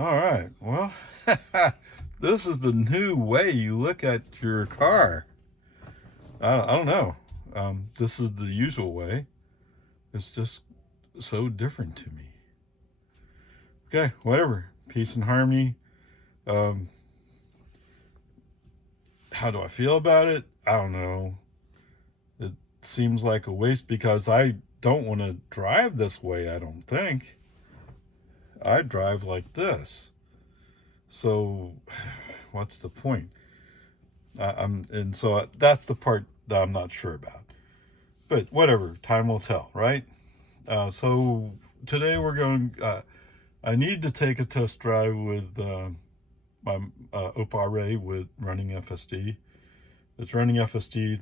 All right, well, this is the new way you look at your car. I don't know. This is the usual way. It's just so different to me. Okay, whatever. Peace and harmony. Um, how do I feel about it? I don't know. It seems like a waste because I don't want to drive this way, I don't think. I drive like this. So, what's the point? So that's the part that I'm not sure about. But whatever, time will tell, right? So today we're going. I need to take a test drive with my OpaRay with running FSD. It's running FSD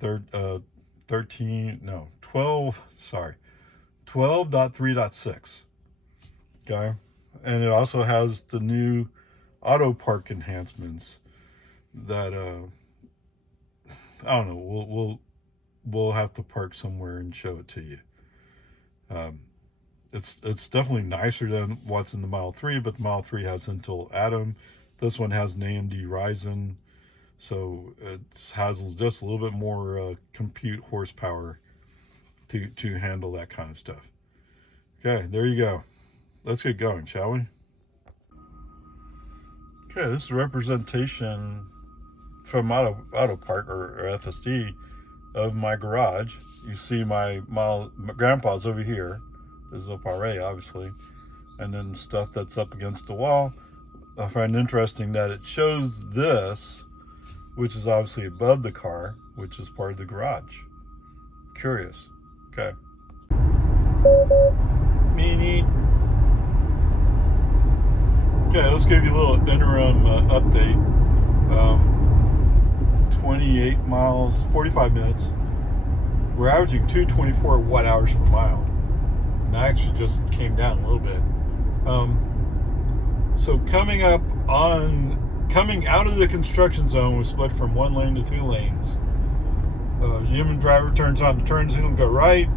12.3.6. Okay, and it also has the new auto park enhancements that I don't know. We'll have to park somewhere and show it to you. It's definitely nicer than what's in the Model 3, but the Model 3 has Intel Atom. This one has an AMD Ryzen, so it has just a little bit more compute horsepower to handle that kind of stuff. Okay, there you go. Let's get going, shall we? Okay, this is a representation from Auto Park or FSD of my garage. You see my grandpa's over here. This is OpaRay, obviously, and then stuff that's up against the wall. I find it interesting that it shows this, which is obviously above the car, which is part of the garage. Curious. Okay. Meanie. Okay, let's give you a little interim update. 28 miles, 45 minutes. We're averaging 224 watt hours per mile. And that actually just came down a little bit. So coming out of the construction zone, we split from 1 lane to 2 lanes. Human driver turns on the turn signal, go right.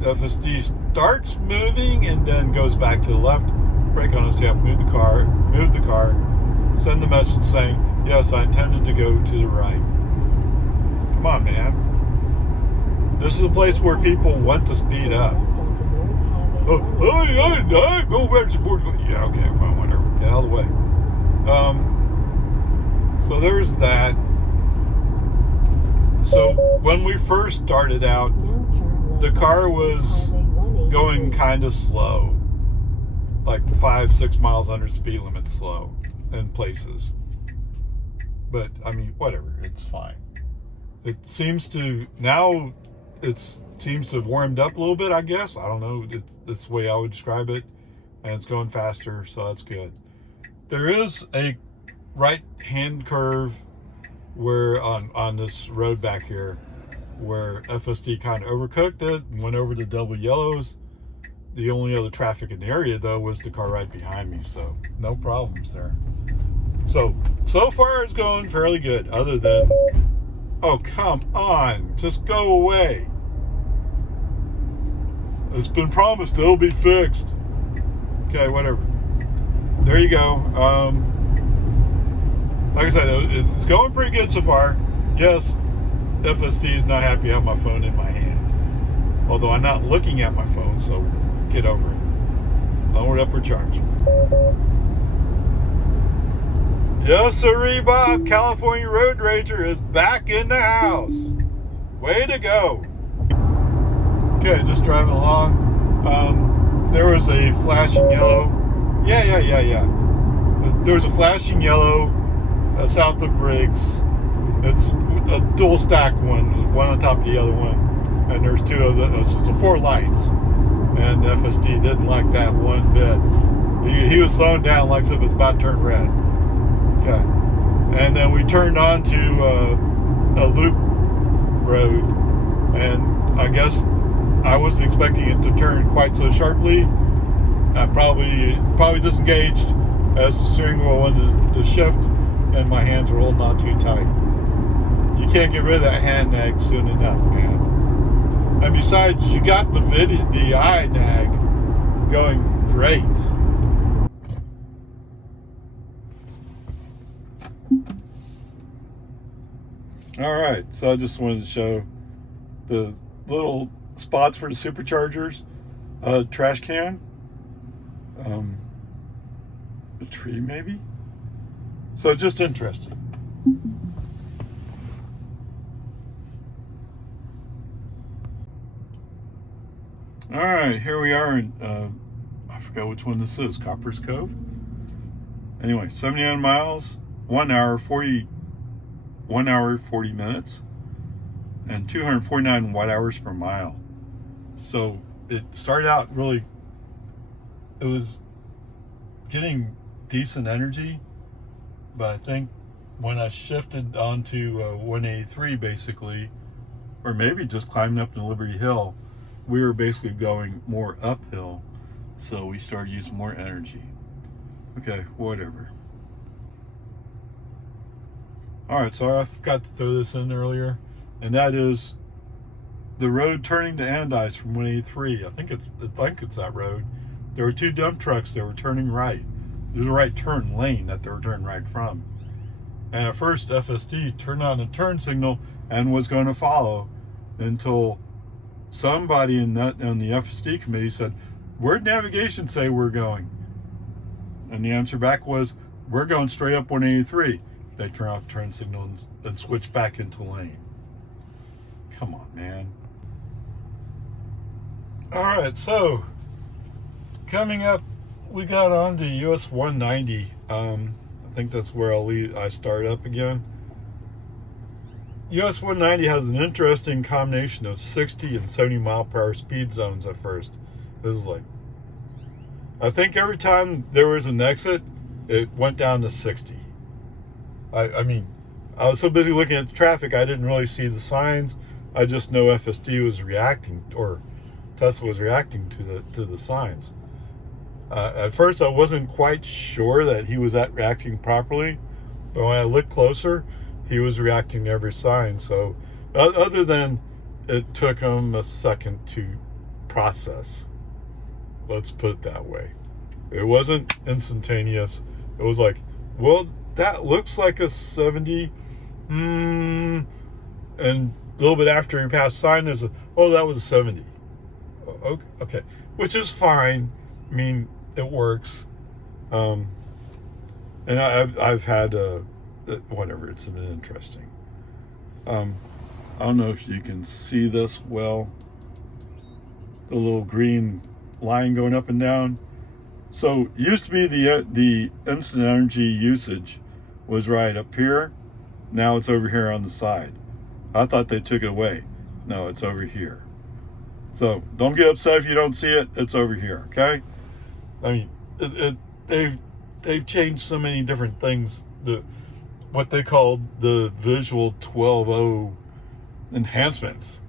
FSD starts moving and then goes back to the left. Brake on us, you have to move the car, send the message saying, yes, I intended to go to the right. Come on, man. This is a place where people want to speed up. I go back to 45. Yeah, okay, fine, whatever. Get out of the way. So there's that. So when we first started out, the car was going kind of slow. Like 5-6 miles under speed limit slow in places. But, I mean, whatever. It's fine. It seems to have warmed up a little bit, I guess. I don't know. It's the way I would describe it. And it's going faster, so that's good. There is a right-hand curve where on this road back here where FSD kind of overcooked it and went over the double yellows. The only other traffic in the area, though, was the car right behind me, so no problems there. So far it's going fairly good, other than, oh, come on, just go away. It's been promised it'll be fixed. Okay, whatever. There you go. Like I said, it's going pretty good so far. Yes, FSD is not happy I have my phone in my hand. Although I'm not looking at my phone, so get over it. Onward, upward charge. Yes, sirree, Bob. California Road Rager is back in the house. Way to go. Okay, just driving along. There was a flashing yellow. Yeah. There was a flashing yellow south of Briggs. It's a dual stack one on top of the other one. And there's 2 of those. So 4 lights. And FSD didn't like that one bit. He was slowing down like as if it was about to turn red. Okay. And then we turned on to a loop road. And I guess I wasn't expecting it to turn quite so sharply. I probably disengaged as the steering wheel wanted to shift, and my hands were holding on too tight. You can't get rid of that hand nag soon enough, man. And besides, you got the eye nag going great. All right, so I just wanted to show the little spots for the superchargers, trash can, a tree maybe. So just interesting. All right, here we are in, I forgot which one this is, Copper's Cove. Anyway, 79 miles, 1 hour 40 minutes, and 249 watt hours per mile. So it started out really, it was getting decent energy, but I think when I shifted onto 183 basically, or maybe just climbing up to Liberty Hill, we were basically going more uphill, so we started using more energy. Okay, whatever. All right, so I forgot to throw this in earlier, and that is the road turning to Andice from 183. I think it's that road. There were two dump trucks that were turning right. There's a right turn lane that they were turning right from. And at first, FSD turned on a turn signal and was going to follow until somebody on the FSD committee said, "Where'd navigation say we're going?" And the answer back was, "We're going straight up 183. They turn off turn signal and switch back into lane. Come on, man. All right, so coming up, we got on to US 190. I think that's where I start up again. US 190 has an interesting combination of 60 and 70 mile per hour speed zones at first. This is like, I think every time there was an exit, it went down to 60. I mean, I was so busy looking at the traffic, I didn't really see the signs. I just know FSD was reacting, or Tesla was reacting to the signs. At first, I wasn't quite sure that he was reacting properly, but when I looked closer, he was reacting to every sign. So, other than it took him a second to process, let's put it that way. It wasn't instantaneous. It was like, well, that looks like a 70, and a little bit after he passed sign, there's oh, that was a 70. Okay, which is fine. I mean, it works. And I've had whatever. It's been interesting. I don't know if you can see this well. The little green line going up and down. So it used to be the instant energy usage was right up here. Now it's over here on the side. I thought they took it away. No, it's over here. So don't get upset if you don't see it. It's over here, okay? I mean, they've changed so many different things. What they called the Visual 12.0 enhancements.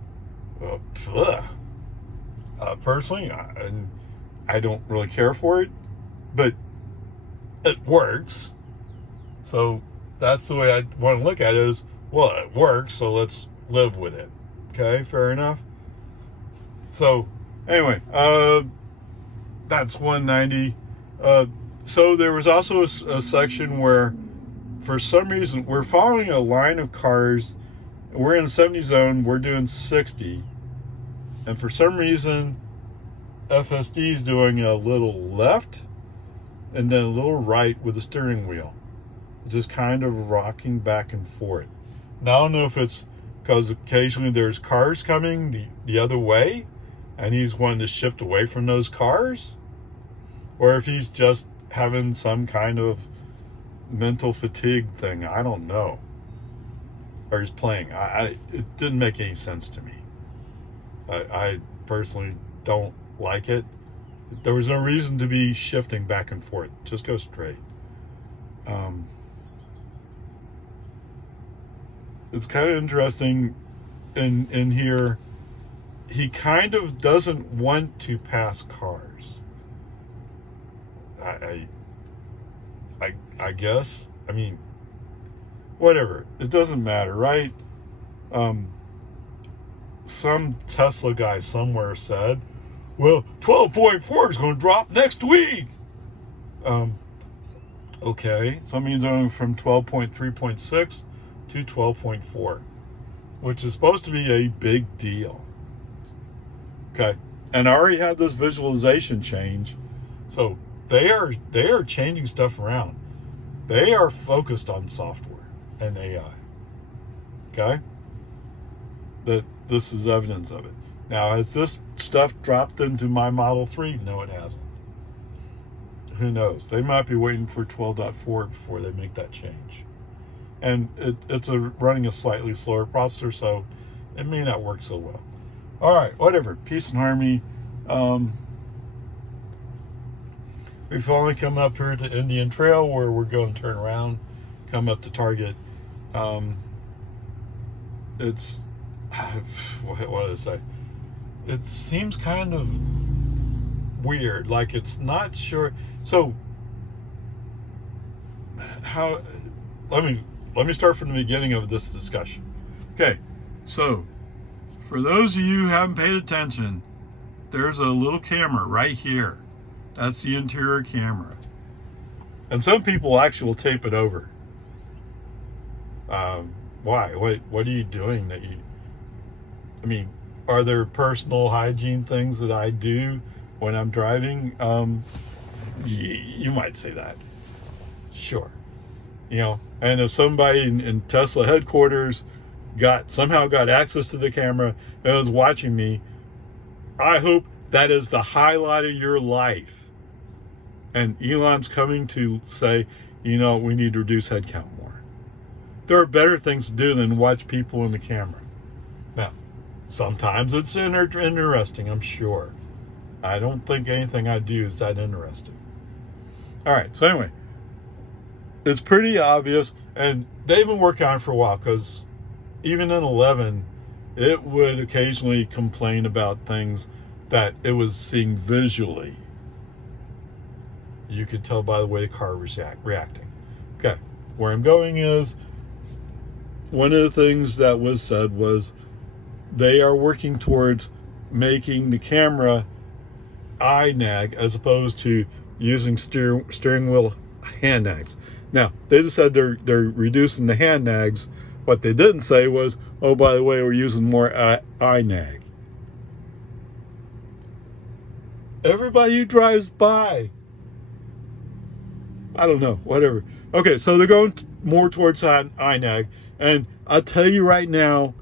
Personally, I don't really care for it, but it works. So that's the way I want to look at it is, well, it works, so let's live with it. Okay, fair enough. So anyway, that's 190. So there was also a section where, for some reason, we're following a line of cars. We're in the 70 zone. We're doing 60. And for some reason, FSD is doing a little left and then a little right with the steering wheel. Just kind of rocking back and forth. Now, I don't know if it's because occasionally there's cars coming the other way and he's wanting to shift away from those cars, or if he's just having some kind of mental fatigue thing. I don't know. Or he's playing. It didn't make any sense to me. I personally don't like it. There was no reason to be shifting back and forth. Just go straight. It's kind of interesting in here. He kind of doesn't want to pass cars. I guess. I mean, whatever. It doesn't matter, right? Some Tesla guy somewhere said, well, 12.4 is going to drop next week. Okay, so that means going from 12.3.6 to 12.4. which is supposed to be a big deal. Okay, and I already had this visualization change, so they are changing stuff around. They are focused on software and AI. Okay, that this is evidence of it. Now, has this stuff dropped into my Model 3? No, it hasn't. Who knows? They might be waiting for 12.4 before they make that change. And it's running a slightly slower processor, so it may not work so well. All right, whatever. Peace and harmony. We've finally come up here to Indian Trail, where we're going to turn around, come up to Target. It's what did I say? It seems kind of weird, like it's not sure. So how? Let me start from the beginning of this discussion. Okay, so for those of you who haven't paid attention, there's a little camera right here. That's the interior camera, and some people actually will tape it over. Why? What are you doing that you? I mean, are there personal hygiene things that I do when I'm driving? You might say that. Sure. You know, and if somebody in Tesla headquarters somehow got access to the camera and was watching me, I hope that is the highlight of your life. And Elon's coming to say, we need to reduce headcount more. There are better things to do than watch people in the camera. Now, sometimes it's interesting, I'm sure. I don't think anything I do is that interesting. All right, so anyway, it's pretty obvious, and they've been working on it for a while, because even in 11, it would occasionally complain about things that it was seeing visually. You could tell by the way the car was reacting. Okay, where I'm going is, one of the things that was said was they are working towards making the camera eye nag as opposed to using steering wheel hand nags. Now, they just said they're reducing the hand nags. What they didn't say was, oh, by the way, we're using more eye nag. Everybody who drives by, I don't know, whatever. Okay, so they're going more towards eye nag. And I'll tell you right now,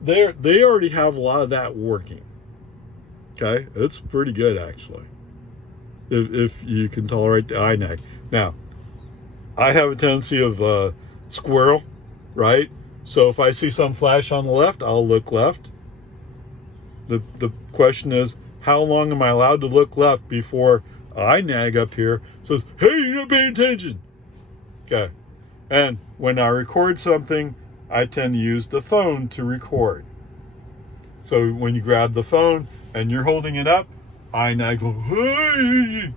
they already have a lot of that working. Okay, it's pretty good actually, if you can tolerate the eye nag. Now, I have a tendency of squirrel, right? So if I see some flash on the left, I'll look left. The question is, how long am I allowed to look left before eye nag up here says, hey, you're not paying attention? Okay. And when I record something, I tend to use the phone to record. So when you grab the phone and you're holding it up, eye nag goes, hey.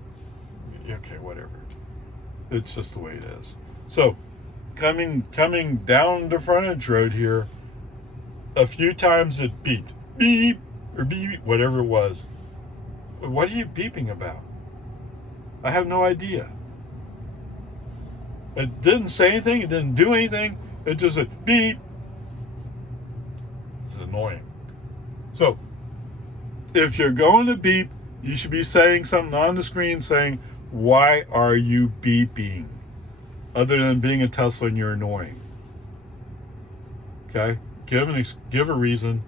Okay, whatever. It's just the way it is. So coming down the frontage road here, a few times it beeped. Beep, or beep, whatever it was. What are you beeping about? I have no idea. It didn't say anything. It didn't do anything. It just said beep. It's annoying. So, if you're going to beep, you should be saying something on the screen saying, why are you beeping? Other than being a Tesla and you're annoying. Okay? Give a reason.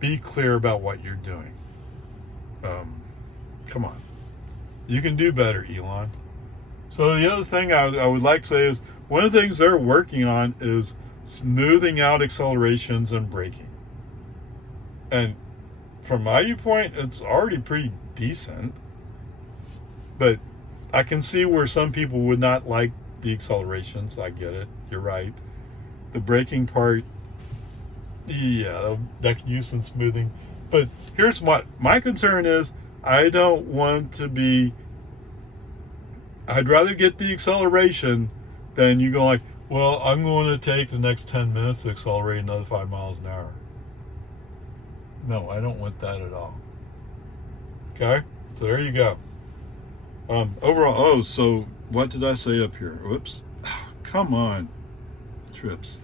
Be clear about what you're doing. Come on. You can do better, Elon. So the other thing I would like to say is, one of the things they're working on is smoothing out accelerations and braking. And from my viewpoint, it's already pretty decent. But I can see where some people would not like the accelerations. I get it. You're right. The braking part, yeah, that could use some smoothing. But here's what my concern is. I'd rather get the acceleration than you go like, well, I'm going to take the next 10 minutes to accelerate another 5 miles an hour. No, I don't want that at all. Okay? So there you go. Overall, so what did I say up here? Whoops. Come on. Trips.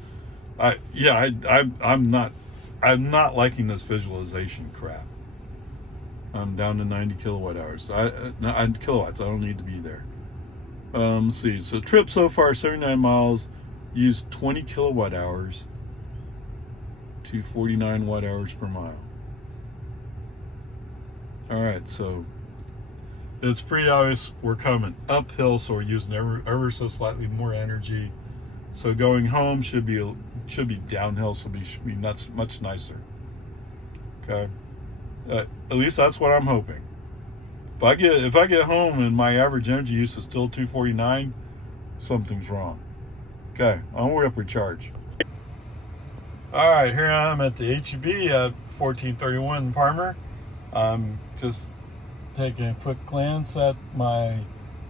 I'm not liking this visualization crap. I'm down to 90 kilowatt hours. Kilowatts. I don't need to be there. Let's see. So trip so far 79 miles, used 20 kilowatt hours to 49 watt hours per mile. All right, so it's pretty obvious we're coming uphill, so we're using ever so slightly more energy. So going home should be downhill, so should be much nicer. Okay, at least that's what I'm hoping. If I get home and my average energy use is still 249, something's wrong. Okay, onward upward charge. All right, here I am at the HEB at 1431 Palmer. I'm just taking a quick glance at my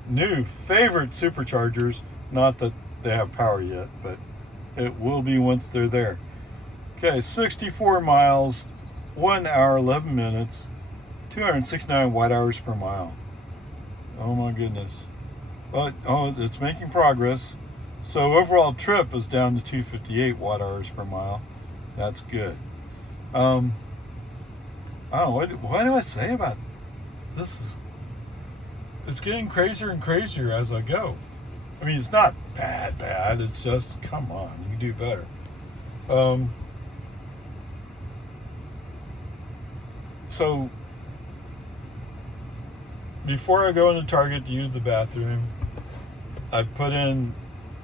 new favorite superchargers. Not that they have power yet, but it will be once they're there. Okay, 64 miles, 1 hour, 11 minutes, 269 watt hours per mile. Oh my goodness. But, it's making progress. So overall trip is down to 258 watt hours per mile. That's good. I don't know, what do I say about this? It's getting crazier and crazier as I go. I mean, it's not bad. It's just, come on, you can do better. So before I go into Target to use the bathroom, I put in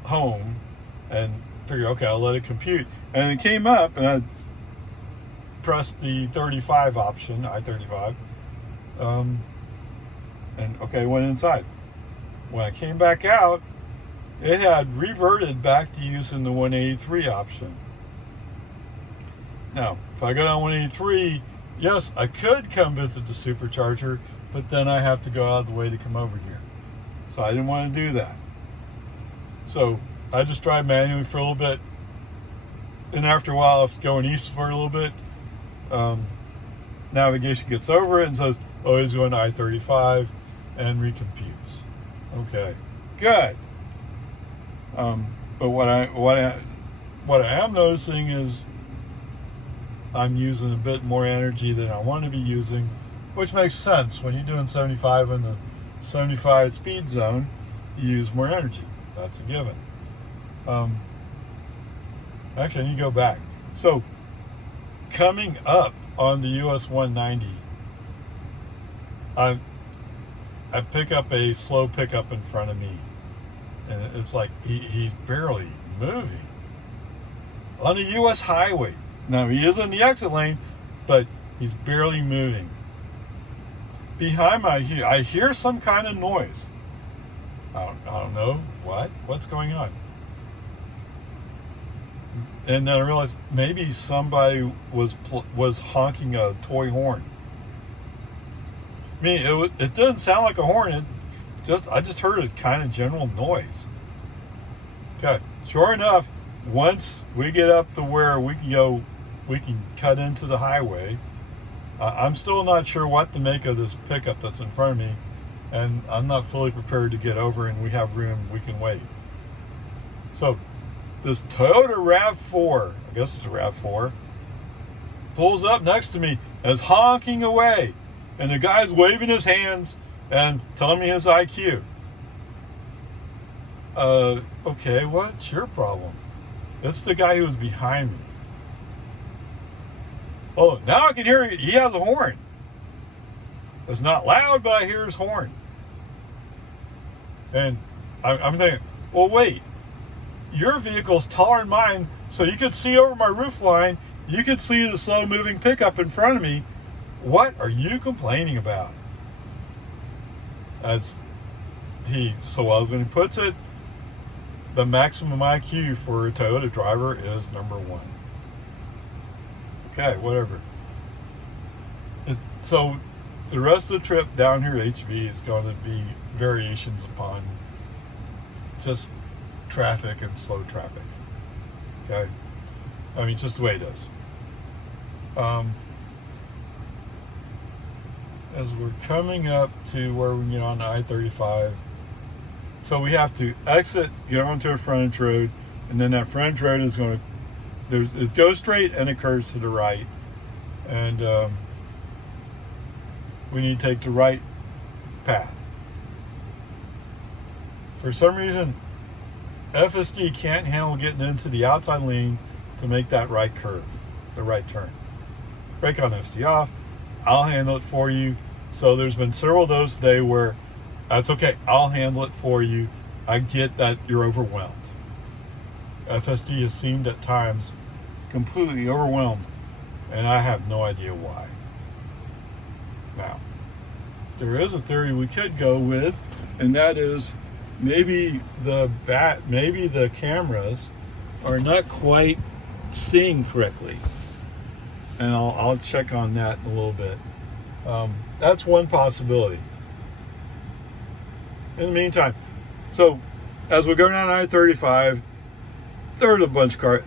home and figured, okay, I'll let it compute. And it came up, and I pressed the 35 option, I-35, and okay, went inside. When I came back out, it had reverted back to using the 183 option. Now, if I go down 183, yes, I could come visit the supercharger, but then I have to go out of the way to come over here. So I didn't want to do that. So I just drive manually for a little bit. And after a while, if going east for a little bit, navigation gets over it and says, oh, he's going to I-35, and recomputes. Okay, good. But what I am noticing is I'm using a bit more energy than I want to be using, which makes sense. When you're doing 75 in the 75 speed zone, you use more energy. That's a given. Actually, I need to go back. So coming up on the US 190, I pick up a slow pickup in front of me, and it's like he's barely moving on a US highway. Now he is in the exit lane, but he's barely moving. Behind me, I hear some kind of noise. I don't know what's going on. And then I realized maybe somebody was honking a toy horn. I mean, it doesn't sound like a horn. I just heard a kind of general noise. Okay, sure enough, once we get up to where we can cut into the highway. I'm still not sure what to make of this pickup that's in front of me, and I'm not fully prepared to get over, and we have room, we can wait. So this Toyota RAV4, I guess it's a RAV4, pulls up next to me and is honking away, and the guy's waving his hands and telling me his IQ. Okay, what's your problem? It's the guy who was behind me. Oh, now I can hear he has a horn. It's not loud, but I hear his horn. And I'm thinking, well, wait, your vehicle's taller than mine, so you could see over my roof line. You could see the slow moving pickup in front of me. What are you complaining about? So when he puts it, the maximum IQ for a Toyota driver is number 1. Okay, whatever. So the rest of the trip down here at HB is going to be variations upon just traffic and slow traffic. Okay? I mean, it's just the way it is. As we're coming up to where we get on the I-35, so we have to exit, get onto a frontage road, and then that frontage road is going to it goes straight and it curves to the right, and we need to take the right path. For some reason, FSD can't handle getting into the outside lane to make that right curve, the right turn. Brake on FSD off. I'll handle it for you. So there's been several of those today where that's okay. I'll handle it for you. I get that you're overwhelmed. FSD has seemed at times completely overwhelmed, and I have no idea why. Now, there is a theory we could go with, and that is maybe the cameras are not quite seeing correctly, and I'll check on that in a little bit. That's one possibility. In the meantime, so as we go down I-35, there's a bunch of cars.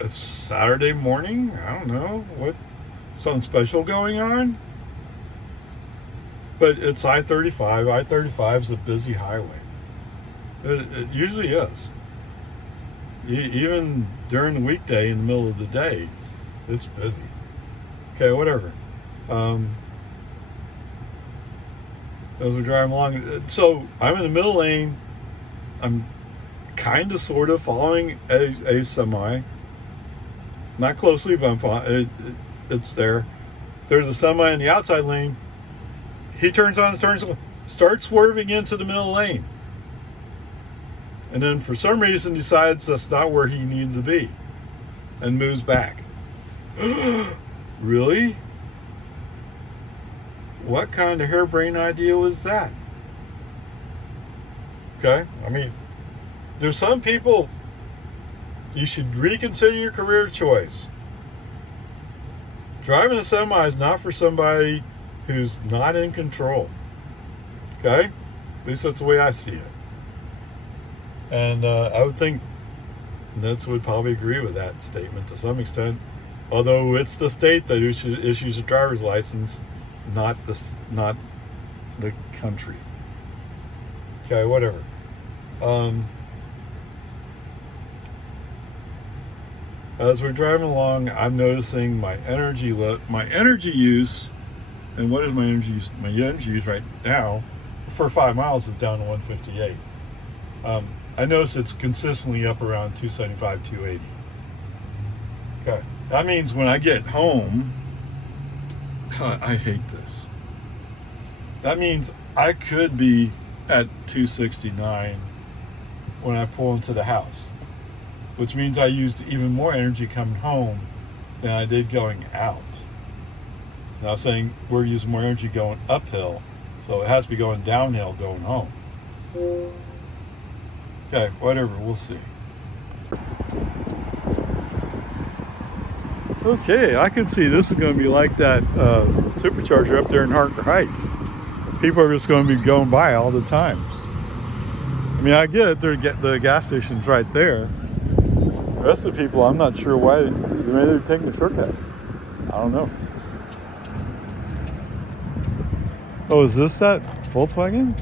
It's Saturday morning. I don't know what, something special going on. But it's I-35. I-35 is a busy highway. It usually is. Even during the weekday, in the middle of the day, it's busy. Okay, whatever. As we're driving along, so I'm in the middle lane. I'm kind of, sort of following a semi. Not closely, but I'm following. It's there. There's a semi in the outside lane. He turns on his turn signal, starts swerving into the middle lane, and then for some reason decides that's not where he needed to be, and moves back. Really? What kind of harebrained idea was that? Okay, I mean, there's some people, you should reconsider your career choice. Driving a semi is not for somebody who's not in control. Okay? At least that's the way I see it. And I would think Nets would probably agree with that statement to some extent. Although it's the state that issues a driver's license, not the country. Okay, whatever. As we're driving along, I'm noticing my energy use. And what is my energy use? My energy use right now for 5 miles is down to 158. I notice it's consistently up around 275, 280. Okay, that means when I get home, God, I hate this. That means I could be at 269 when I pull into the house, which means I used even more energy coming home than I did going out. Now, I'm saying we're using more energy going uphill, so it has to be going downhill going home. Okay, whatever, we'll see. Okay, I can see this is going to be like that supercharger up there in Harker Heights. People are just going to be going by all the time. I mean, I get it, the gas station's right there. The rest of the people, I'm not sure why. Maybe they're taking the shortcut. I don't know. Oh, is this that Volkswagen?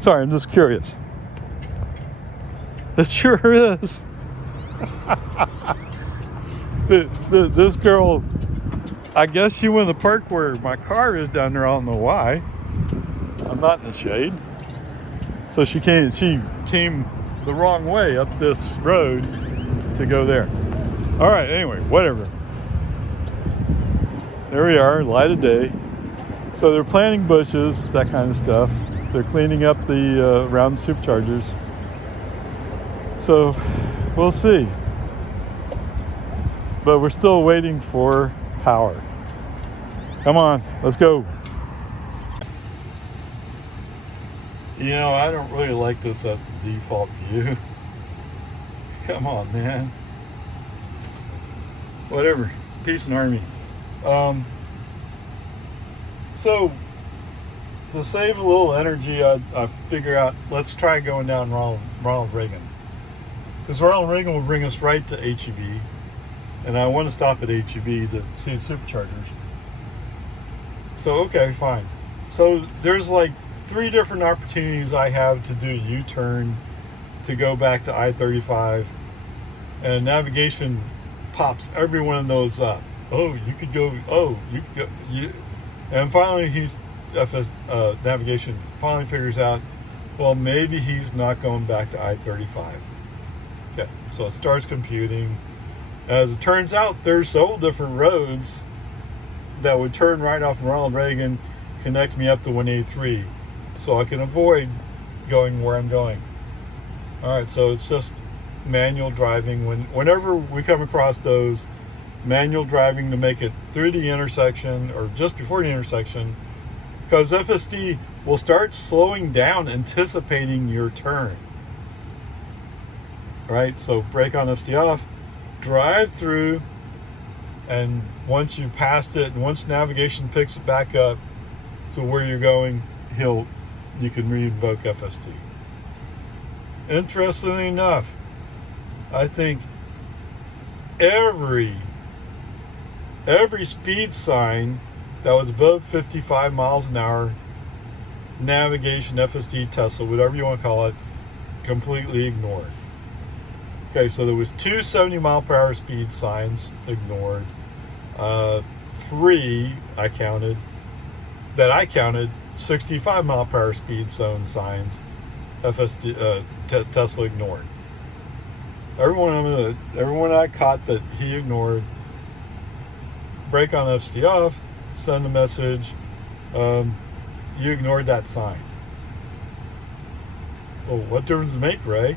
Sorry, I'm just curious. It sure is. This girl, I guess she went to the park where my car is down there. I don't know why. I'm not in the shade. So she came the wrong way up this road to go there. All right, anyway, whatever. There we are, light of day. So they're planting bushes, that kind of stuff. They're cleaning up the around the superchargers. So we'll see. But we're still waiting for power. Come on, let's go. You know, I don't really like this as the default view. Come on, man. Whatever, peace and harmony. So to save a little energy, I figure out, let's try going down Ronald Reagan. Because Ronald Reagan will bring us right to HEB. And I want to stop at HEB to see superchargers. So, okay, fine. So there's like 3 different opportunities I have to do a U-turn to go back to I-35 and navigation pops every one of those up. Oh, you could go. Oh, you could go. And finally, navigation finally figures out, well, maybe he's not going back to I-35. Okay, so it starts computing. As it turns out, there's several different roads that would turn right off Ronald Reagan, connect me up to 183, so I can avoid going where I'm going. All right, so it's just manual driving. Whenever we come across those, manual driving to make it through the intersection or just before the intersection, because FSD will start slowing down, anticipating your turn. All right, so brake on, FSD off, drive through, and once you passed it, and once navigation picks it back up to where you're going, you can re-invoke FSD. Interestingly enough, I think every speed sign that was above 55 miles an hour, navigation, FSD, Tesla, whatever you want to call it, completely ignored. Okay, so there was 2 70-mile-per-hour speed signs ignored. 3 I counted 65-mile-per-hour speed zone signs. FSD Tesla ignored. Everyone I caught that he ignored. Brake on, FSD off. Send a message. You ignored that sign. Well, what difference does it make, Ray?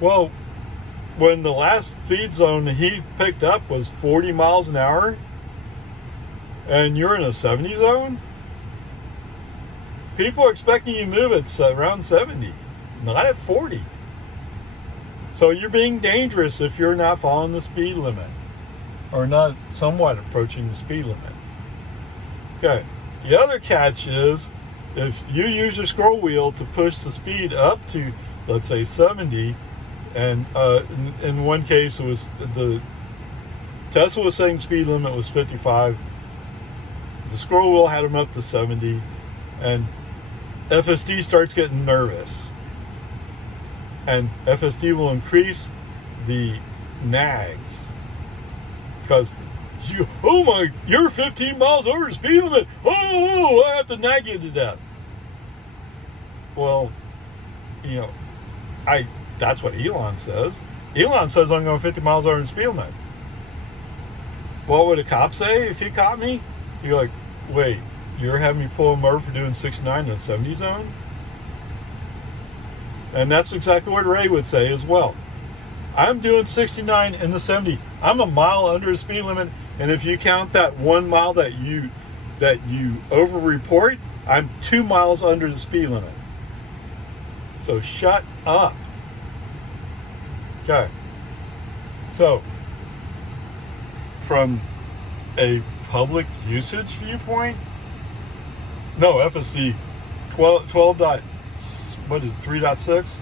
Well, when the last speed zone he picked up was 40 miles an hour, and you're in a 70 zone, people are expecting you to move at around 70, not at 40. So you're being dangerous if you're not following the speed limit, or not somewhat approaching the speed limit. Okay. The other catch is, if you use your scroll wheel to push the speed up to, let's say, 70, and in one case it was the Tesla was saying speed limit was 55. The scroll wheel had them up to 70, and FSD starts getting nervous, and FSD will increase the nags, because you're 15 miles over the speed limit. Oh, I have to nag you to death. Well, that's what Elon says. Elon says I'm going 50 miles over the speed limit. What would a cop say if he caught me? You're like, wait, you're having me pull him over for doing 69 in a 70 zone? And that's exactly what Ray would say as well. I'm doing 69 in the 70. I'm a mile under the speed limit, and if you count that 1 mile that you over-report, I'm 2 miles under the speed limit. So shut up. Okay. So, from a public usage viewpoint, no, FSD 3.6?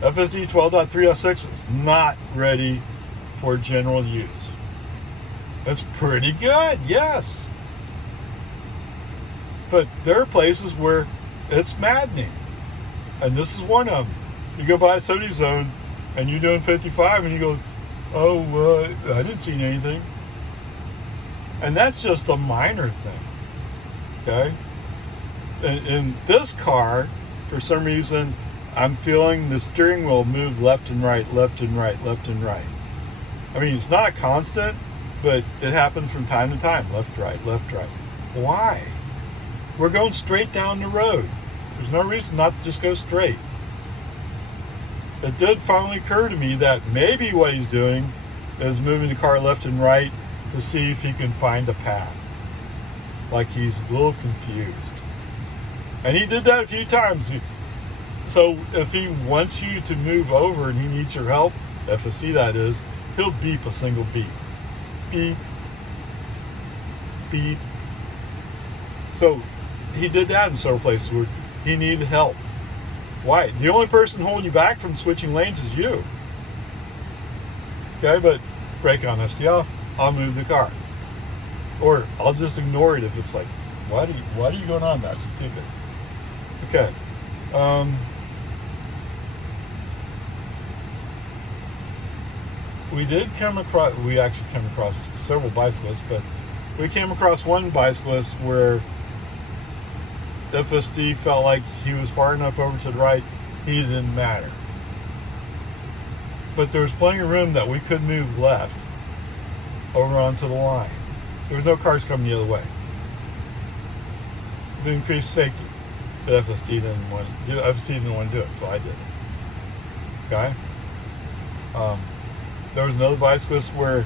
FSD 12.3.6 is not ready for general use. That's pretty good, yes. But there are places where it's maddening. And this is one of them. You go by a 70 zone and you're doing 55 and you go, oh, I didn't see anything. And that's just a minor thing. Okay? In this car, for some reason, I'm feeling the steering wheel move left and right, left and right, left and right. I mean, it's not constant, but it happens from time to time. Left, right, left, right. Why? We're going straight down the road. There's no reason not to just go straight. It did finally occur to me that maybe what he's doing is moving the car left and right to see if he can find a path. Like he's a little confused. And he did that a few times. So if he wants you to move over and he needs your help, FSD that is, he'll beep a single beep. Beep. Beep. So he did that in several places where he needed help. Why? The only person holding you back from switching lanes is you. Okay, but brake on, FSD off, I'll move the car. Or I'll just ignore it if it's like, why are you going on? That's stupid. Okay. we actually came across several bicyclists, but we came across one bicyclist where FSD felt like he was far enough over to the right, he didn't matter. But there was plenty of room that we could move left over onto the line. There was no cars coming the other way. To increase safety. But FSD didn't want to do it, so I did it. Okay? There was another bicyclist where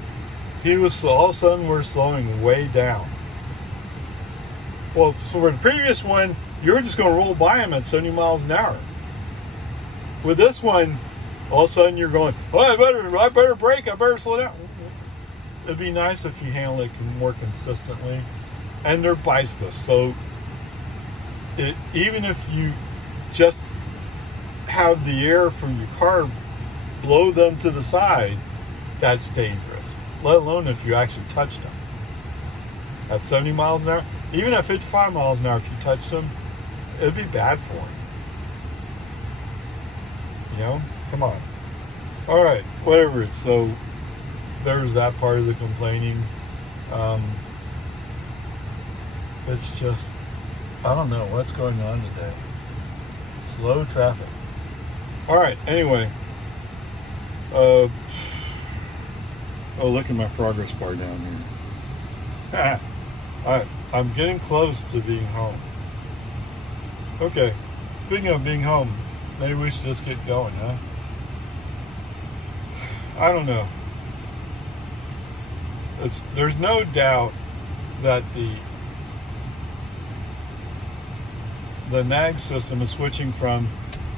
he was, all of a sudden we're slowing way down. Well, so for the previous one, you were just going to roll by him at 70 miles an hour. With this one, all of a sudden you're going, oh, I better brake, I better slow down. It'd be nice if you handle it more consistently. And they're bicyclists, so even if you just have the air from your car blow them to the side, that's dangerous. Let alone if you actually touch them. At 70 miles an hour, even at 55 miles an hour, if you touch them, it'd be bad for them. You know? Come on. Alright, whatever. So, there's that part of the complaining. It's just, I don't know what's going on today. Slow traffic. Alright, anyway. Oh, look at my progress bar down here. I'm getting close to being home. Okay, speaking of being home, maybe we should just get going, huh? I don't know. There's no doubt that the nag system is switching from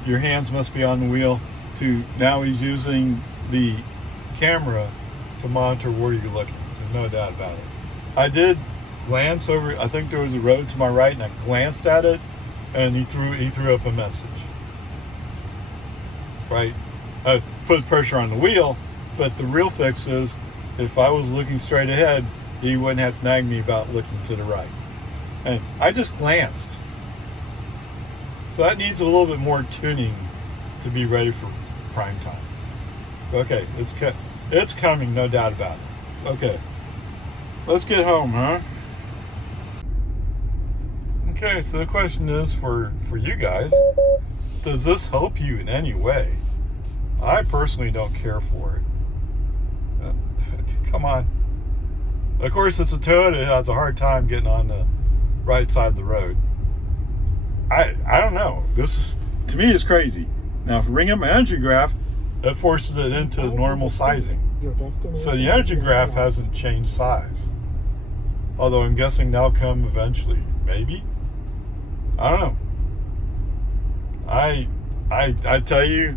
your hands must be on the wheel to now he's using the camera to monitor where you're looking. There's no doubt about it. I did glance over, I think there was a road to my right, and I glanced at it, and he threw up a message. Right? I put pressure on the wheel, but the real fix is if I was looking straight ahead, he wouldn't have to nag me about looking to the right. And I just glanced. So that needs a little bit more tuning to be ready for prime time. Okay, it's coming, no doubt about it. Okay, let's get home, huh? Okay, so the question is for you guys, does this help you in any way? I personally don't care for it. Come on. Of course, it's a Toyota. It has a hard time getting on the right side of the road. I don't know. This is, to me, is crazy. Now, if I ring up my energy graph, it forces it into the normal sizing. So the energy graph hasn't changed size. Although I'm guessing that'll come eventually. Maybe? I don't know. I tell you,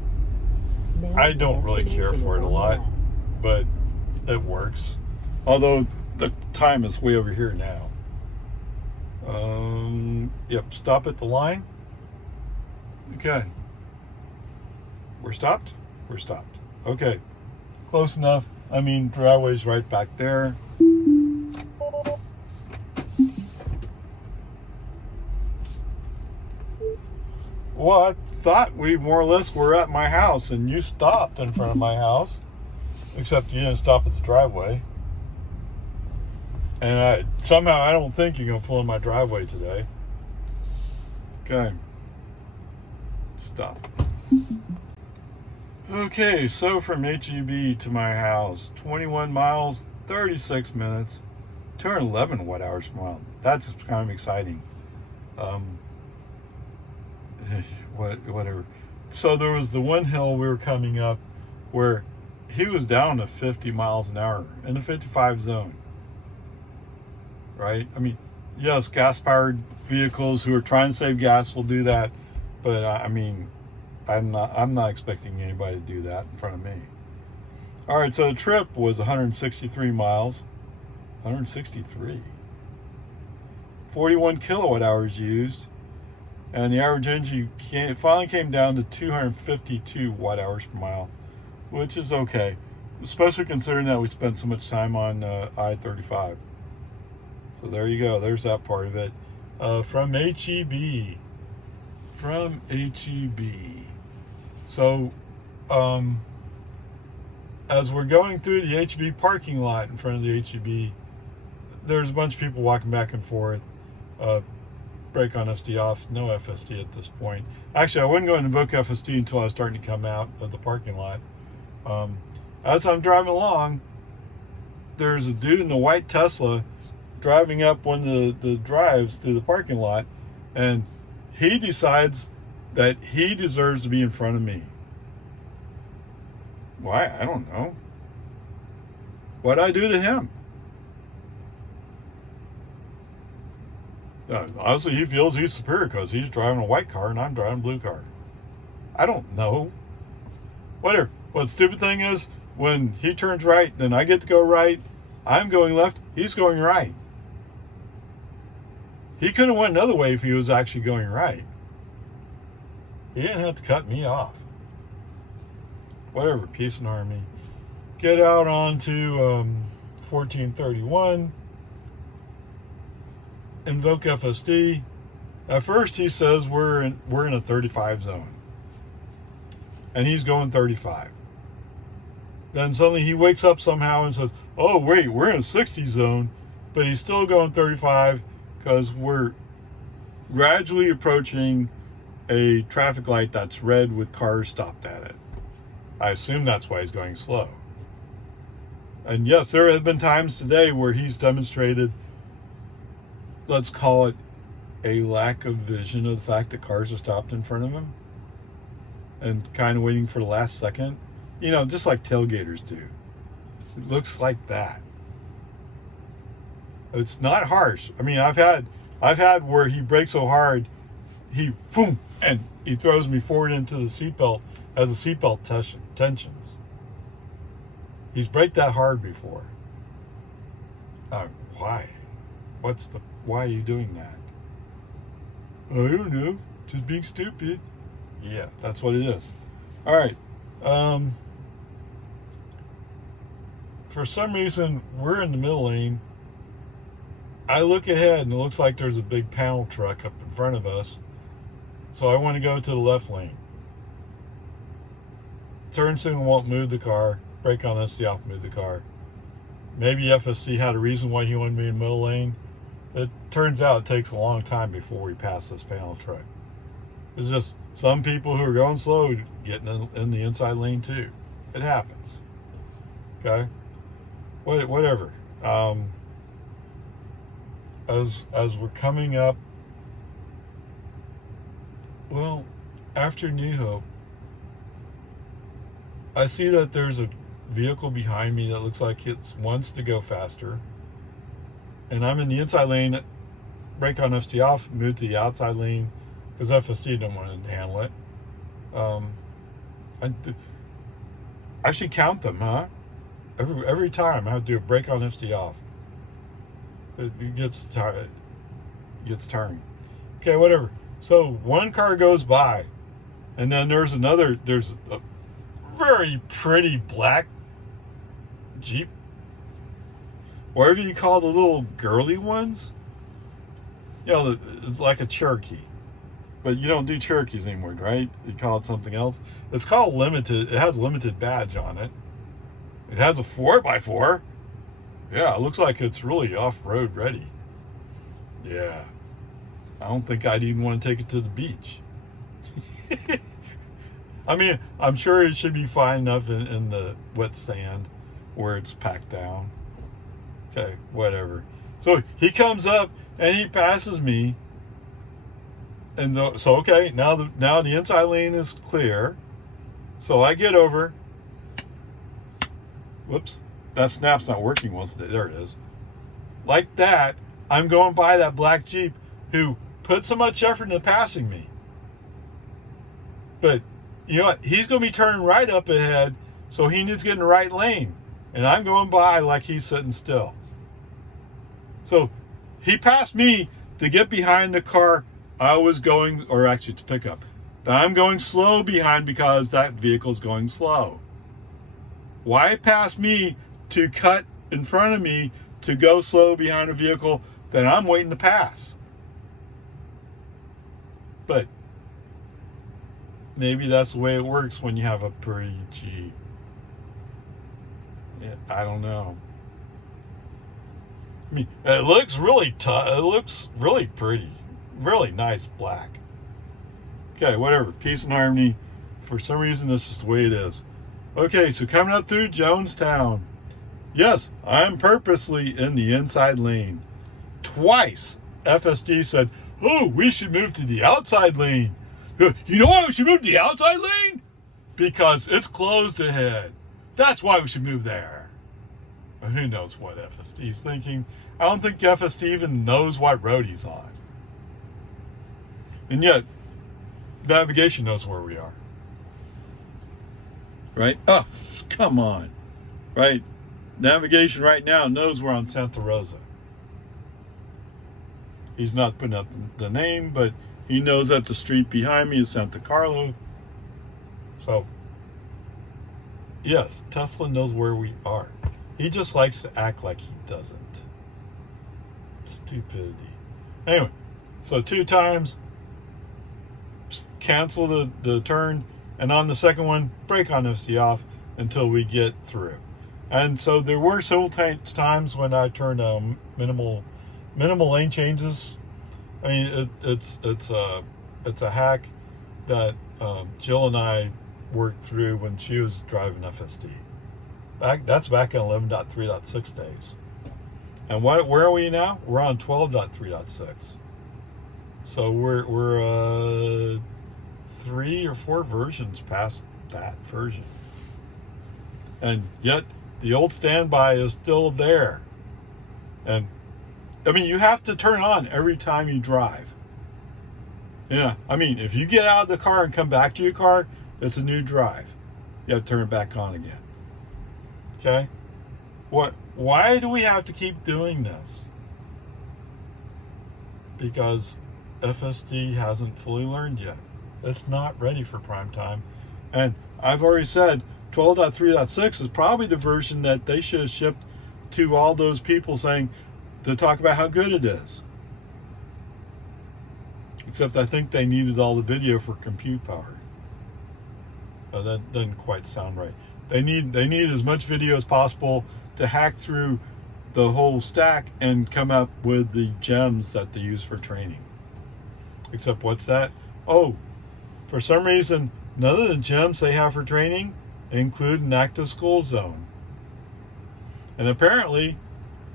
I don't really care for it a lot, but it works. Although the time is way over here now. Yep, stop at the line. Okay. We're stopped? We're stopped. Okay. Close enough. I mean, driveway's right back there. Well, I thought we more or less were at my house, and you stopped in front of my house. Except you didn't stop at the driveway. And somehow I don't think you're going to pull in my driveway today. Okay. Stop. Okay, so from HEB to my house, 21 miles, 36 minutes, 211 watt hours per mile. That's kind of exciting. Whatever. So there was the one hill we were coming up where he was down to 50 miles an hour in the 55 zone. Right? I mean, yes, gas-powered vehicles who are trying to save gas will do that, but I mean, I'm not expecting anybody to do that in front of me. All right, so the trip was 163 miles. 163. 41 kilowatt hours used, and the average energy finally came down to 252 watt hours per mile, which is okay, especially considering that we spent so much time on I-35. So there you go. There's that part of it. From HEB. From HEB. So, as we're going through the HEB parking lot in front of the HEB, there's a bunch of people walking back and forth. Brake on FSD off, no FSD at this point. Actually, I wasn't going to invoke FSD until I was starting to come out of the parking lot. As I'm driving along, there's a dude in a white Tesla driving up one of the drives to the parking lot, and he decides that he deserves to be in front of me. Why? I don't know. What'd I do to him? Obviously, he feels he's superior because he's driving a white car and I'm driving a blue car. I don't know. Whatever. Well, the stupid thing is, when he turns right, then I get to go right. I'm going left. He's going right. He could have went another way if he was actually going right. He didn't have to cut me off. Whatever. Peace and harmony. Get out onto 1431. Invoke FSD. At first he says we're in a 35 zone. And he's going 35. Then suddenly he wakes up somehow and says, oh wait, we're in a 60 zone, but he's still going 35 because we're gradually approaching a traffic light that's red with cars stopped at it. I assume that's why he's going slow. And yes, there have been times today where he's demonstrated, let's call it, a lack of vision of the fact that cars are stopped in front of him and kind of waiting for the last second. You know, just like tailgaters do. It looks like that. It's not harsh. I mean, I've had where he brakes so hard, he boom, and he throws me forward into the seatbelt as the seatbelt tensions. He's braked that hard before. Why? Why are you doing that? I don't know. Just being stupid. Yeah, that's what it is. All right. For some reason, we're in the middle lane. I look ahead and it looks like there's a big panel truck up in front of us. So I want to go to the left lane. Turn signal won't move the car. Brake on FSD off, move the car. Maybe FSD had a reason why he wanted me in the middle lane. It turns out it takes a long time before we pass this panel truck. It's just some people who are going slow getting in the inside lane too. It happens. Okay? Whatever. As we're coming up, well, after New Hope, I see that there's a vehicle behind me that looks like it wants to go faster. And I'm in the inside lane, brake on FSD off, move to the outside lane, because FSD don't want to handle it. I should count them, huh? Every time I have to do a brake on FSD off. It gets tired. It gets tiring. Okay, whatever. So one car goes by, and then there's a very pretty black Jeep. Whatever you call the little girly ones. You know, it's like a Cherokee. But you don't do Cherokees anymore, right? You call it something else. It's called limited. It has a limited badge on it. It has a 4x4. Yeah, it looks like it's really off-road ready. Yeah. I don't think I'd even want to take it to the beach. I mean, I'm sure it should be fine enough in the wet sand where it's packed down. Okay, whatever. So he comes up and he passes me. And so, okay, now the inside lane is clear. So I get over. Whoops. That snap's not working well today. There it is. Like that, I'm going by that black Jeep who put so much effort into passing me. But you know what? He's going to be turning right up ahead, so he needs to get in the right lane. And I'm going by like he's sitting still. So he passed me to get behind the car I was going, or actually to pick up. I'm going slow behind because that vehicle's going slow. Why pass me to cut in front of me to go slow behind a vehicle that I'm waiting to pass? But maybe that's the way it works when you have a pretty Jeep. I don't know. I mean, it looks really tough. It looks really pretty. Really nice black. Okay, whatever. Peace and harmony. For some reason, this is the way it is. Okay, so coming up through Jonestown. Yes, I'm purposely in the inside lane. Twice, FSD said, oh, we should move to the outside lane. You know why we should move to the outside lane? Because it's closed ahead. That's why we should move there. And who knows what FSD's thinking. I don't think FSD even knows what road he's on. And yet, navigation knows where we are. Right? Oh, come on. Right? Navigation right now knows we're on Santa Rosa. He's not putting up the name, but he knows that the street behind me is Santa Carlo. So, yes, Tesla knows where we are. He just likes to act like he doesn't. Stupidity. Anyway, so 2 times, cancel the turn, and on the second one, brake on FSD off until we get through. And so there were several times when I turned minimal lane changes. I mean, it's a hack that Jill and I worked through when she was driving FSD. That's back in 11.3.6 days. And where are we now? We're on 12.3.6. So we're 3 or 4 versions past that version. And yet the old standby is still there. And I mean, you have to turn on every time you drive. Yeah, I mean, if you get out of the car and come back to your car, it's a new drive. You have to turn it back on again. Okay? Why do we have to keep doing this? Because FSD hasn't fully learned yet. It's not ready for prime time. And I've already said 12.3.6 is probably the version that they should have shipped to all those people saying, to talk about how good it is. Except I think they needed all the video for compute power. That doesn't quite sound right. They need as much video as possible to hack through the whole stack and come up with the gems that they use for training. Except what's that? Oh, for some reason, none of the gems they have for training include an active school zone. And apparently,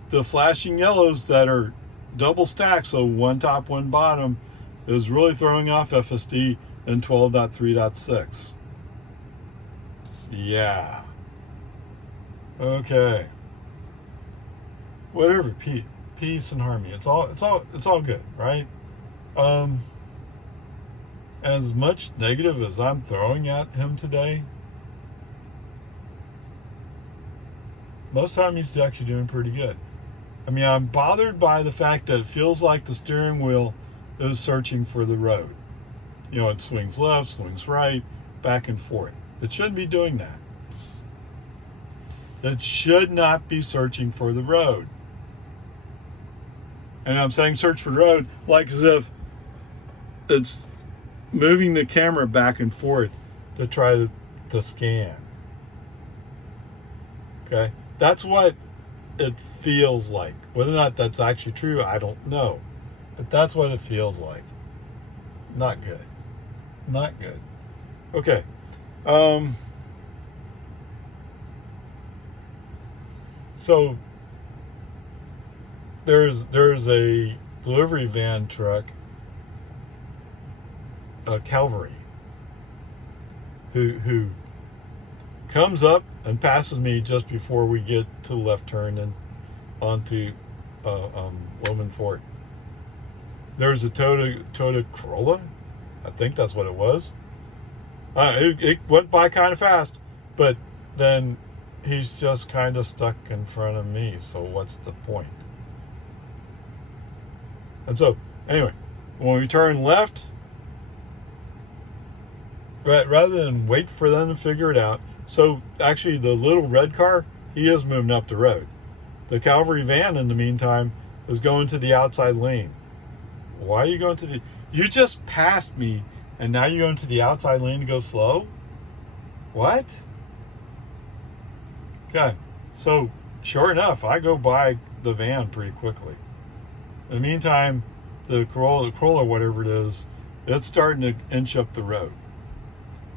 the flashing yellows that are double stacked, so one top, one bottom, is really throwing off FSD in 12.3.6. Yeah. Okay. Whatever. Peace and harmony. It's all good, right? As much negative as I'm throwing at him today, most of the time he's actually doing pretty good. I mean, I'm bothered by the fact that it feels like the steering wheel is searching for the road. You know, it swings left, swings right, back and forth. It shouldn't be doing that. It should not be searching for the road. And I'm saying search for the road like as if it's moving the camera back and forth to try to scan. Okay? That's what it feels like. Whether or not that's actually true, I don't know. But that's what it feels like. Not good. Not good. Okay. So there's a delivery van truck, a Calvary, who comes up and passes me just before we get to the left turn and onto Wilman Fort. There's a Toyota Corolla. I think that's what it was. It went by kind of fast, but then he's just kind of stuck in front of me. So what's the point? And so, anyway, when we turn left, rather than wait for them to figure it out, so actually the little red car, he is moving up the road. The Calvary van, in the meantime, is going to the outside lane. Why are you going to the... You just passed me, and now you're going to the outside lane to go slow? What? Okay. So sure enough, I go by the van pretty quickly. In the meantime, the Corolla, whatever it is, it's starting to inch up the road.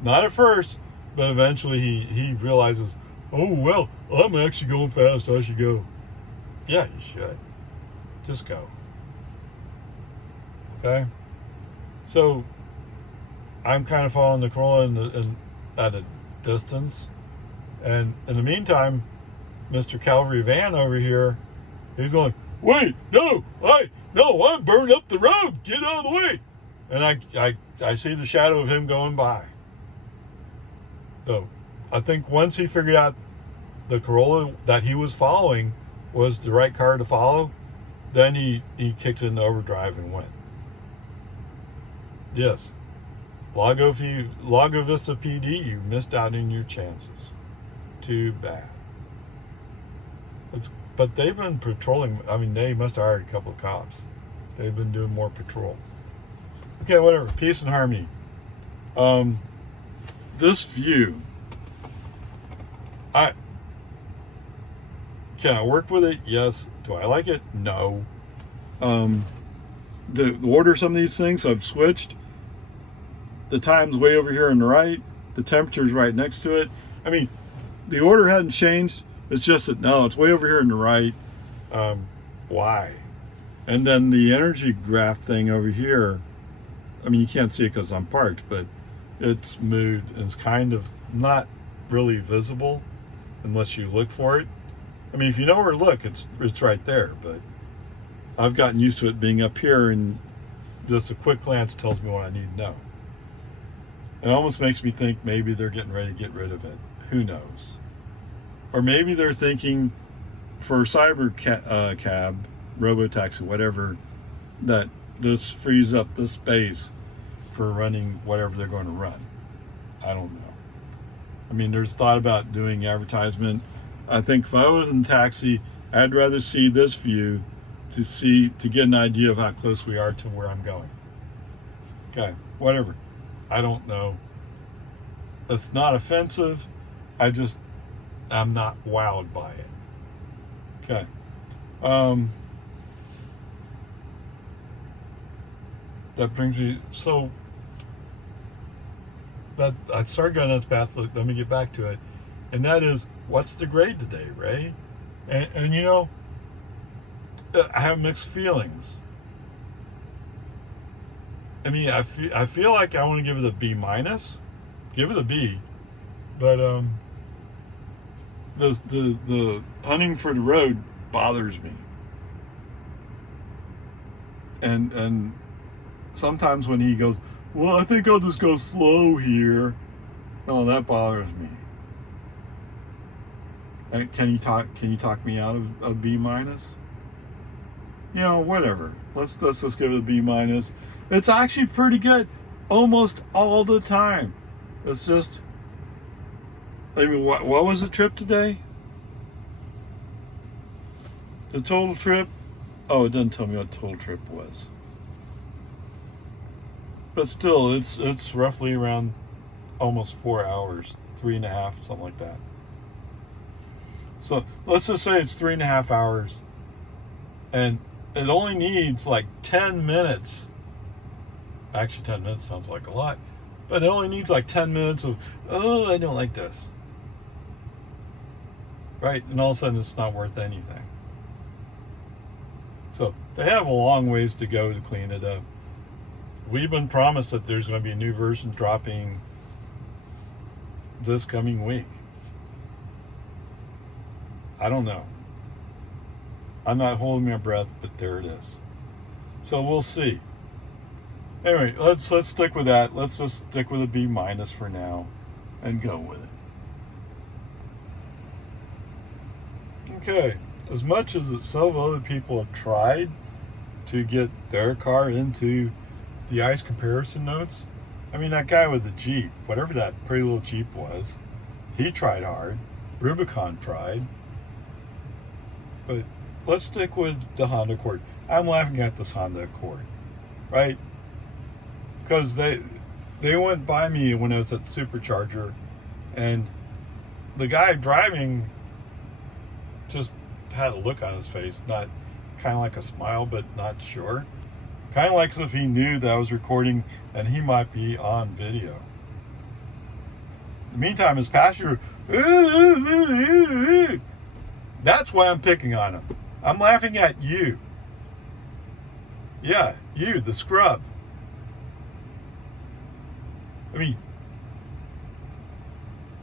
Not at first, but eventually he realizes, oh, well, I'm actually going fast. I should go. Yeah, you should. Just go. Okay? So I'm kind of following the Corolla at a distance. And in the meantime, Mr. Calvary Van over here, he's going, wait, no, I'm burned up the road. Get out of the way. And I see the shadow of him going by. So I think once he figured out the Corolla that he was following was the right car to follow, then he kicked into overdrive and went. Yes. Lago Vista PD, you missed out on your chances. Too bad. But they've been patrolling. I mean, they must have hired a couple of cops. They've been doing more patrol. Okay, whatever. Peace and harmony. This view, can I work with it? Yes. Do I like it? No. The order some of these things, I've switched. The time's way over here on the right. The temperature's right next to it. I mean, the order hadn't changed. It's just that, no, it's way over here on the right. Why? And then the energy graph thing over here, I mean, you can't see it because I'm parked, but it's moved and it's kind of not really visible unless you look for it. I mean, if you know where to look, it's right there, but I've gotten used to it being up here, and just a quick glance tells me what I need to know. It almost makes me think maybe they're getting ready to get rid of it. Who knows? Or maybe they're thinking for cyber cab, robotaxi, whatever, that this frees up the space for running whatever they're going to run. I don't know. I mean, there's thought about doing advertisement. I think if I was in taxi, I'd rather see this view to get an idea of how close we are to where I'm going. Okay, whatever. I don't know. It's not offensive. I'm not wowed by it. Okay. That brings me, so that I started going down this path. Let me get back to it. And that is, what's the grade today, Ray? And you know, I have mixed feelings. I mean, I feel like I want to give it a B minus, give it a B, but the hunting for the road bothers me, and sometimes when he goes, well, I think I'll just go slow here. Oh, that bothers me. Can you talk me out of a B minus? You know, whatever. Let's just give it a B minus. It's actually pretty good almost all the time. It's just, I mean, what was the trip today? The total trip? Oh, it doesn't tell me what the total trip was. But still, it's roughly around almost 4 hours, 3.5, something like that. So let's just say it's 3.5 hours, and it only needs like 10 minutes. Actually, 10 minutes sounds like a lot, but it only needs like 10 minutes of, oh, I don't like this. Right? And all of a sudden, it's not worth anything. So they have a long ways to go to clean it up. We've been promised that there's going to be a new version dropping this coming week. I don't know. I'm not holding my breath, but there it is. So we'll see. Anyway, let's stick with that. Let's just stick with a B minus for now and go with it. Okay. As much as some other people have tried to get their car into the ICE comparison notes, I mean, that guy with the Jeep, whatever that pretty little Jeep was, he tried hard. Rubicon tried. But let's stick with the Honda Accord. I'm laughing at this Honda Accord, right? Because they went by me when I was at SuperCharger, and the guy driving just had a look on his face, not kind of like a smile, but not sure. Kind of like as if he knew that I was recording and he might be on video. In the meantime, his passenger, that's why I'm picking on him. I'm laughing at you. Yeah, you, the scrub. I mean,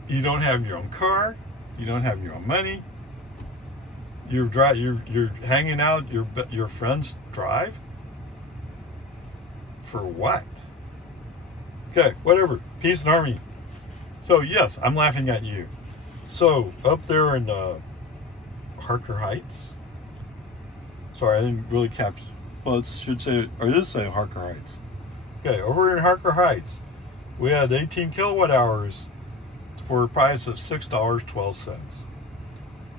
you don't have your own car. You don't have your own money. You're hanging out your friends drive. For what? Okay, whatever. Peace and harmony. So yes, I'm laughing at you. So up there in Harker Heights. Sorry, I didn't really capture. Well, it should say, or it does say Harker Heights. Okay, over in Harker Heights, we had 18 kilowatt hours for a price of $6.12.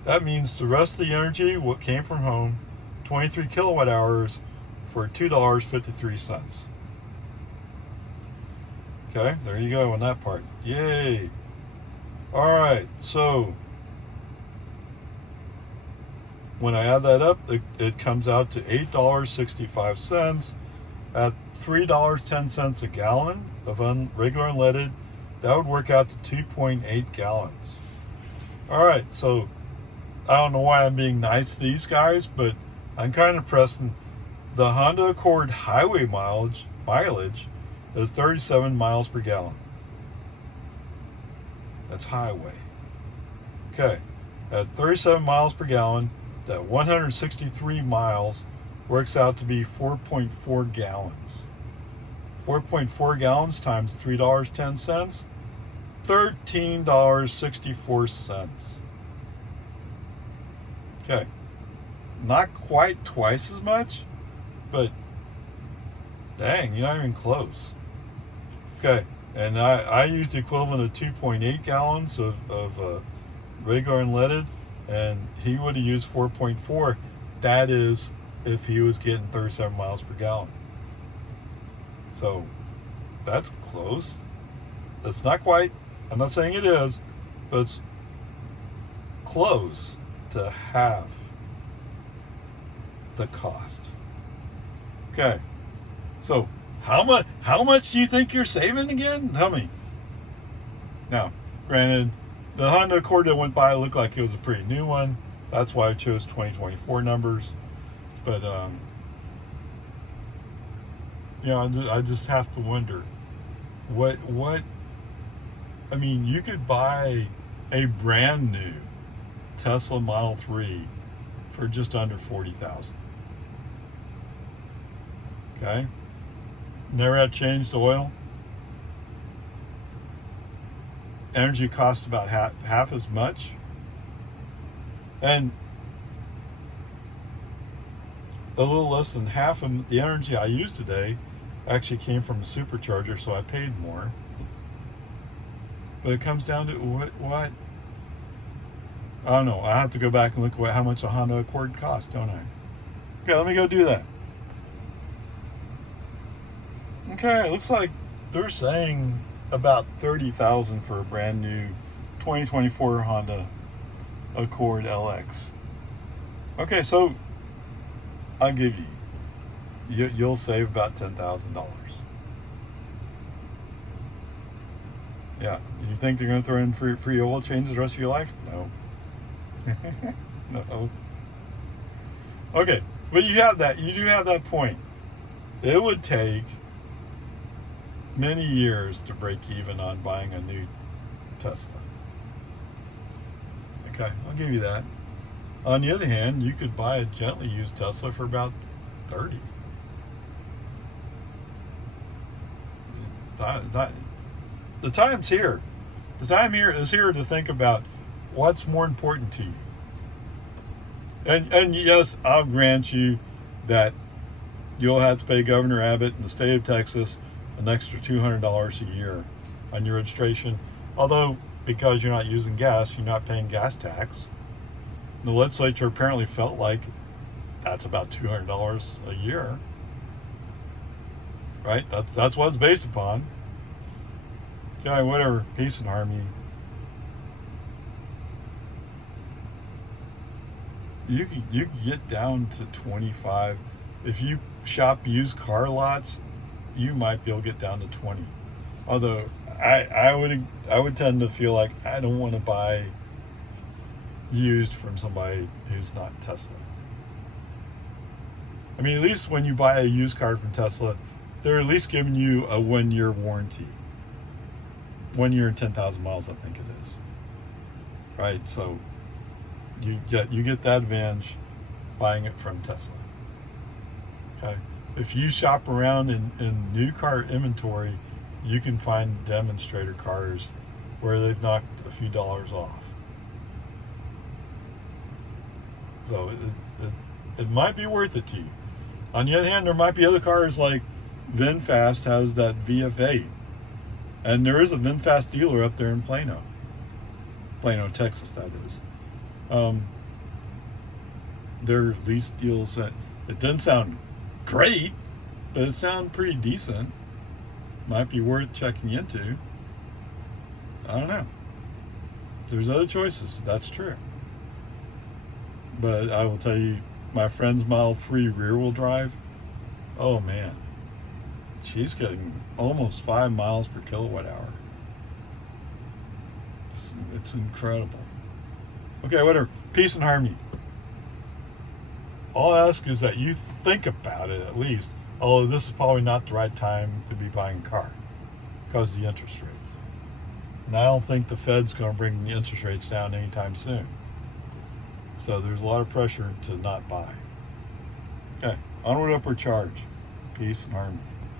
That means the rest of the energy, what came from home, 23 kilowatt hours for $2.53. Okay, there you go on that part. Yay. All right, so when I add that up, it comes out to $8.65 at $3.10 a gallon of regular unleaded. That would work out to 2.8 gallons. All right, so I don't know why I'm being nice to these guys, but I'm kind of pressing. The Honda Accord highway mileage is 37 miles per gallon. That's highway. Okay, at 37 miles per gallon, that 163 miles works out to be 4.4 gallons. 4.4 gallons times $3.10, $13.64. Okay, not quite twice as much, but dang, you're not even close. Okay, and I used the equivalent of 2.8 gallons of regular unleaded, and he would have used 4.4. That is if he was getting 37 miles per gallon. So that's close. It's not quite, I'm not saying it is, but it's close to half the cost. Okay, so how much do you think you're saving again? Tell me. Now, granted, the Honda Accord that went by looked like it was a pretty new one. That's why I chose 2024 numbers. But you know, I just have to wonder what I mean, you could buy a brand new Tesla Model 3 for just under $40,000. Okay, never had changed oil. Energy costs about half as much, and a little less than half of the energy I use today actually came from a supercharger, so I paid more. But it comes down to what? I don't know. I have to go back and look at how much a Honda Accord costs, don't I? Okay, let me go do that. Okay, it looks like they're saying about $30,000 for a brand new 2024 Honda Accord LX. Okay, so I'll give you'll save about $10,000. Yeah, you think they're going to throw in free oil changes the rest of your life? No. No. Okay, but you do have that point. It would take many years to break even on buying a new Tesla. Okay, I'll give you that. On the other hand, you could buy a gently used Tesla for about 30. The time's here. The time here is here to think about what's more important to you. And yes, I'll grant you that you'll have to pay Governor Abbott in the state of Texas an extra $200 a year on your registration. Although, because you're not using gas, you're not paying gas tax. The legislature apparently felt like that's about $200 a year. Right? That's what it's based upon. Okay, whatever. Peace and harmony. you can get down to 25. If you shop used car lots, you might be able to get down to 20. Although I would tend to feel like I don't want to buy used from somebody who's not Tesla. I mean, at least when you buy a used car from Tesla, they're at least giving you a 1-year warranty. 1 year and 10,000 miles, I think it is. Right? So you get that advantage buying it from Tesla. Okay. If you shop around in new car inventory, you can find demonstrator cars where they've knocked a few dollars off. So it might be worth it to you. On the other hand, there might be other cars like VinFast has that VF8. And there is a VinFast dealer up there in Plano, Texas, that is. Their lease deals, it doesn't sound great, but it sounds pretty decent. Might be worth checking into. I don't know. There's other choices, that's true. But I will tell you, my friend's Model 3 rear-wheel drive, oh man, she's getting almost 5 miles per kilowatt hour. It's incredible. Okay, whatever. Peace and harmony. All I ask is that you think about it at least, although this is probably not the right time to be buying a car because of the interest rates. And I don't think the Fed's going to bring the interest rates down anytime soon. So there's a lot of pressure to not buy. Okay, onward, upward charge. Peace and harmony.